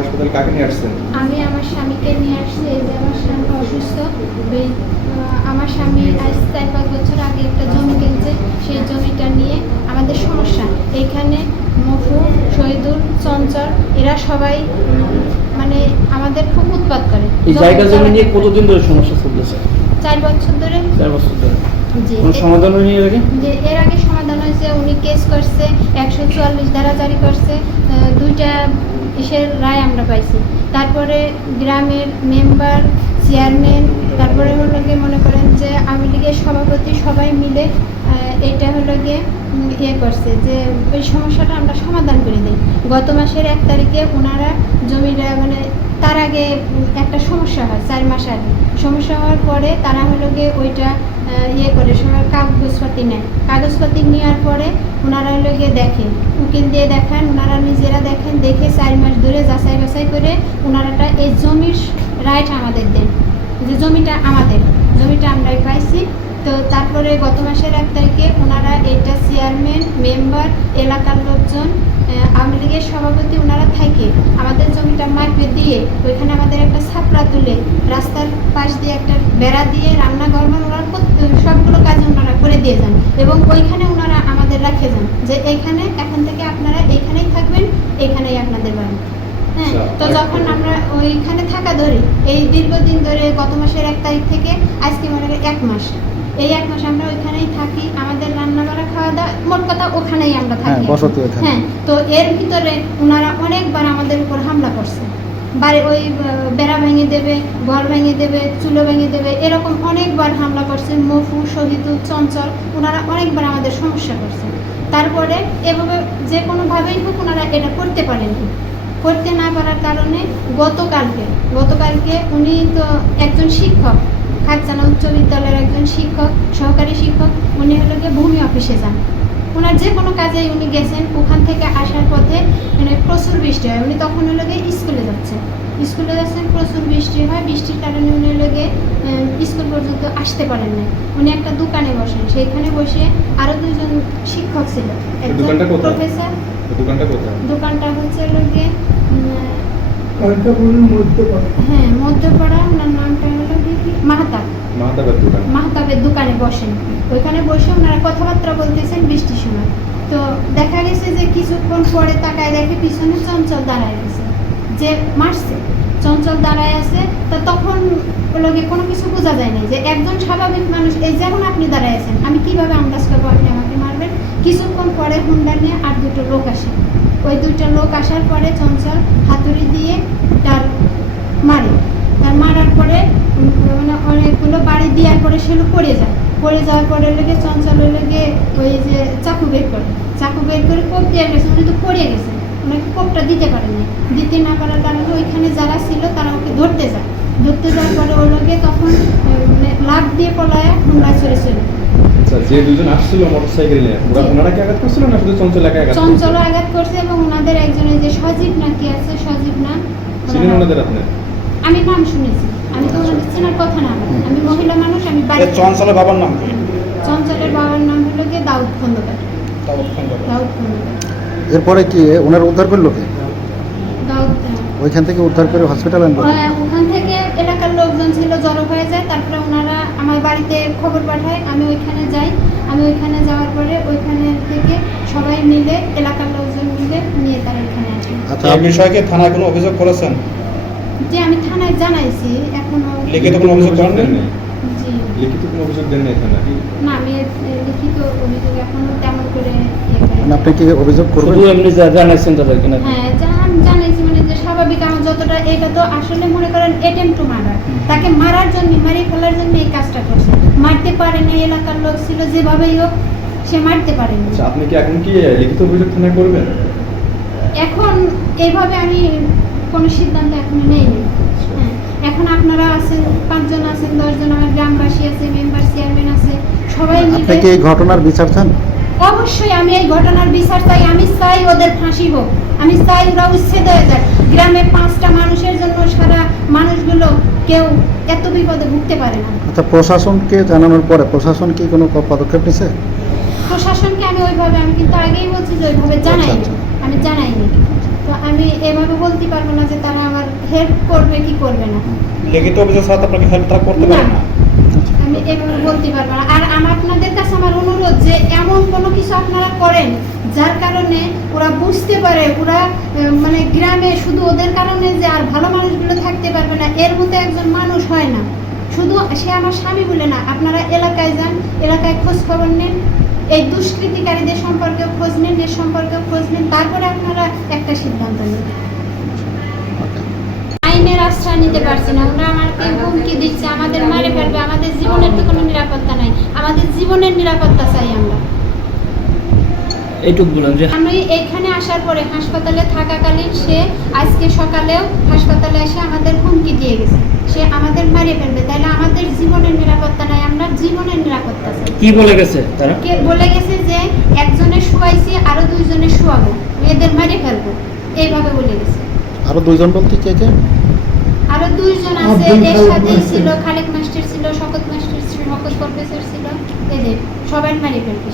হাসপাতালে কাকে নিয়ে আসছেন? আমি আমার স্বামীকে নিয়ে আসছি এই যে আমার স্বামী অসুস্থ। আমার স্বামী আজ চার পাঁচ বছর আগে একটা জমি কিনছে সেই জমিটা নিয়ে আমাদের সমস্যা। এইখানে মফু শহীদুল চঞ্চল এরা সবাই মানে আমাদের খুব উৎপাত করে। এই জায়গা জমি নিয়ে কতদিন ধরে সমস্যা চলতেছে? চার বছর ধরে। চার বছর ধরে। কোনো সমাধান হয়নি এর আগে? যে এর আগে সমাধান হয়েছে উনি কেস করছে একশো চুয়াল্লিশ ধারা জারি করছে দুইটা ইসের রায় আমরা পাইছি। তারপরে গ্রামের মেম্বার চেয়ারম্যান তারপরে হলো গিয়ে মনে করেন যে আওয়ামী লীগের সভাপতি সবাই মিলে এটা হলো গিয়ে ইয়ে করছে যে ওই সমস্যাটা আমরা সমাধান করে দিই। গত মাসের এক তারিখে ওনারা জমিটা মানে তার আগে একটা সমস্যা হয়, চার মাস আগে। সমস্যা হওয়ার পরে তারা হলো গিয়ে ওইটা ইয়ে করে সবার কাগজপাতি নেয়। কাগজপাতি নেওয়ার পরে ওনারা হলো গিয়ে দেখেন, উকিল দিয়ে দেখেন, ওনারা নিজেরা দেখেন, দেখে চার মাস ধরে যাচাই বাছাই করে ওনারাটা এই জমির রাইট আমাদের দেন। যে জমিটা আমাদের, জমিটা আমরাই পাইছি তো তারপরে গত মাসের এক তারিখে ওনারা এটা চেয়ারম্যান মেম্বার এলাকার লোকজন আওয়ামী লীগের সভাপতি ওনারা থাকে আমাদের জমিটা মার্কে দিয়ে ওইখানে আমাদের একটা ছাপড়া তুলে রাস্তার পাশ দিয়ে একটা বেড়া দিয়ে রান্নাঘর ওনারা সবগুলো কাজ ওনারা করে দিয়ে যান এবং ওইখানে ওনারা আমাদের রাখে যান যে এইখানে এখন থেকে আপনারা এইখানেই থাকবেন এখানেই আপনাদের বাড়ি। হ্যাঁ আচ্ছা, তো যখন আমরা ওইখানে থাকা ধরি এই দীর্ঘদিন ধরে গত মাসের এক তারিখ থেকে আজকে মনে এক মাস। এই এক মাস আমরা ওইখানেই থাকি আমাদের রান্না বাড়া খাওয়া দাওয়া মোট কথা ওখানেই আমরা হ্যাঁ থাকি। হ্যাঁ তো এর ভিতরে ওনারা অনেকবার আমাদের উপর হামলা করছে। বাড়ি ওই বেড়া ভেঙে দেবে ঘর ভেঙে দেবে চুলো ভেঙে দেবে এরকম অনেকবার হামলা করছে মফু শহীদুল চঞ্চল ওনারা অনেকবার আমাদের সমস্যা করছে। তারপরে এভাবে যে কোনোভাবেই হোক ওনারা এটা করতে পারেনি করতে না পারার কারণে গতকালকে গতকালকে উনি তো একজন শিক্ষক খাকচানা উচ্চ বিদ্যালয়ের একজন শিক্ষক সহকারী শিক্ষক উনি হলো গিয়ে ভূমি অফিসে যান। ওনার যে কোনো কাজে উনি গেছেন ওখান থেকে আসার পথে মানে প্রচুর বৃষ্টি হয়। উনি তখন হলো গিয়ে স্কুলে যাচ্ছেন। স্কুলে যাচ্ছেন প্রচুর বৃষ্টি হয়। বৃষ্টির কারণে উনি হলো গিয়ে স্কুল পর্যন্ত আসতে পারেন না উনি একটা দোকানে বসেন। সেইখানে বসে আরও দুজন শিক্ষক ছিল। একজন দোকানটা প্রফেসর। দোকানটা কোথায়? দোকানটা হচ্ছে হলো গিয়ে হ্যাঁ মধ্যপাড়া। ওনার নামটা মাহাতাব মাহাতাবের দোকান। মাহতাবের দোকানে বসেন। ওইখানে বসে ওনারা কথাবার্তা বলতেছেন বৃষ্টির সময় তো দেখা গেছে যে কিছুক্ষণ পরে তাকায় দেখে পিছনে চঞ্চল দাঁড়ায় গেছে যে মারছে। চঞ্চল দাঁড়ায় আছে। তা তখন লোকে কোনো কিছু বোঝা যায় না যে একজন স্বাভাবিক মানুষ এই যেমন আপনি দাঁড়ায় আছেন আমি কীভাবে আন্দাজ করব আপনি আমাকে মারবেন? কিছুক্ষণ পরে হুন্ডা নিয়ে আর দুটো লোক আসে। ওই দুটো লোক আসার পরে চঞ্চল হাতুড়ি দিয়ে তার মারে। তার মারার পরে মানে অনেকগুলো বাড়ি দেওয়ার পরে সেগুলো পড়ে যায়। পড়ে যাওয়ার পরে লেগে চঞ্চল লেগে ওই যে চাকু বের করে। চাকু বের করে কোপ দিয়ে গেছে উনি তো পড়ে গেছে। ওনাকে কোপটা দিতে পারেনি দিতে না পারার কারণে ওইখানে যারা ছিল তারা ওকে ধরতে যায়। ধরতে যাওয়ার পরে ওর লোকে তখন মানে লাভ দিয়ে পলায় হুন্ডা চলে। চলে যে দুজন আসছিল মোটরসাইকেল নিয়ে ওরা ওনারা কি আঘাত করছিল না শুধু চঞ্চল একা আঘাত চঞ্চল আঘাত করছে এবং ওনাদের একজনের যে সজীব নাকি আছে সজীব না? ছিলেন ওনাদের আপনার? আমি নাম শুনেছি। আমি তো ওনাদের চেনার কথা না আমি মহিলা মানুষ আমি বাড়ি চঞ্চলের বাবার নাম চঞ্চলের বাবার নাম হলো গিয়ে দাউদ খন্দকার। দাউদ খন্দকার। এরপরে কি ওনার উদ্ধার করল কে? দাউদ হ্যাঁ। ওইখান থেকে উদ্ধার করে হসপিটাল আনলো ওখান থেকে এলাকার লোকজন ছিল জড়ো হয়ে যায়। তারপরে ওনারা আমার বাড়িতে খবর পাঠায় আমি ওইখানে যাই। আমি ওইখানে যাওয়ার পরে ওইখানে থেকে সবাই মিলে এলাকার লোকজন মিলে নিয়ে তারা এখানে আসে। আচ্ছা এই বিষয়ে থানায় কোনো অভিযোগ করেছেন? যে আমি থানায় জানাইছি এখনও লিখিত কোনো অভিযোগ করেন নাই? জি। লিখিত কোনো অভিযোগ দেন নাই এখানে না আমি লিখিত অভিযোগ এখনও তেমন করে ইয়ে করিনি। মানে আপনি কি অভিযোগ করবেন? শুধু এমনি যা- জানাইছেন তাদেরকে নাকি? হ্যাঁ যা জানাইছি মানে যে স্বাভাবিক আমার যতটা এটা তো আসলে মনে করেন এটেম টু মার্ডার তাকে মারার জন্য মারিয়ে ফেলার জন্য এই কাজটা করছে। মারতে পারেনি এলাকার লোক ছিল যেভাবেই হোক সে মারতে পারেনি। আচ্ছা আপনি কি এখন কি লিখিত অভিযোগ থানায় করবেন? এখন এইভাবে আমি কোনো সিদ্ধান্ত এখন নেইনি। হ্যাঁ এখন আপনারা আছেন পাঁচজন আছেন দশজন আমার গ্রামবাসী আছে মেম্বার চেয়ারম্যান আছে সবাই মিলে কি এই ঘটনার বিচার চান? অবশ্যই আমি এই ঘটনার বিচার চাই আমি চাই ওদের ফাঁসি হোক। আমি চাই ওরা উচ্ছেদ হয়ে যায় গ্রামের পাঁচটা মানুষের জন্য সারা মানুষগুলো কেউ এত বিপদে ভুগতে পারে না। আচ্ছা প্রশাসনকে জানানোর পরে প্রশাসন কি কোনো পদক্ষেপ নিছে? প্রশাসনকে আমি ওইভাবে আমি কিন্তু আগেই বলছি যে ওইভাবে জানাইনি। আচ্ছা, আমি জানাইনি। তো আমি এভাবে বলতে পারব না যে তারা হেল্প করবে কি করবে না। লিখিত অভিযোগ ছাড়া আপনাকে হেল্প তারা করতে পারে না। আমি এভাবে বলতে পারব না। আর আমার আপনাদের কাছে আমার অনুরোধ যে এমন কোনো কিছু আপনারা করেন যার কারণে ওরা বুঝতে পারে ওরা মানে গ্রামে শুধু ওদের কারণে যে আর ভালো মানুষগুলো থাকতে পারবে না এর মধ্যে একজন মানুষ হয় না। শুধু সে আমার স্বামী বলে না আপনারা এলাকায় যান এলাকায় খোঁজ খবর নেন এই দুষ্কৃতিকারীদের সম্পর্কে খোঁজ নেন এর সম্পর্কে খোঁজ নেন। তারপরে আপনারা একটা সিদ্ধান্ত নেন। আইনের আশ্রয় নিতে পারছি না। ওরা আমাকে হুমকি দিচ্ছে আমাদের মারে ফেলবে আমাদের জীবনের তো কোনো নিরাপত্তা নাই। আমাদের জীবনের নিরাপত্তা চাই আমরা। এইটুকু বলেন যে আমি এখানে আসার পরে হাসপাতালে থাকাকালীন সে আজকে সকালেও হাসপাতালে এসে আমাদের হুমকি দিয়ে গেছে সে আমাদের মারিয়ে ফেলবে তাহলে আমাদের জীবনের নিরাপত্তা নাই আমরা জীবনের নিরাপত্তা চাই কি বলে গেছে তারা? কে বলে গেছে যে একজনের শুয়াইছি আরও দুইজনের শুয়াবো মেয়েদের মারি ফেলব এইভাবে বলে গেছে। আরও দুইজন বলতে কে কে? আরও দুইজন আছে এর সাথে ছিল খালেক মাস্টার ছিল শকত মাস্টার ছিল শকত প্রফেসর ছিল এদের সবাই মারি ফেলবে।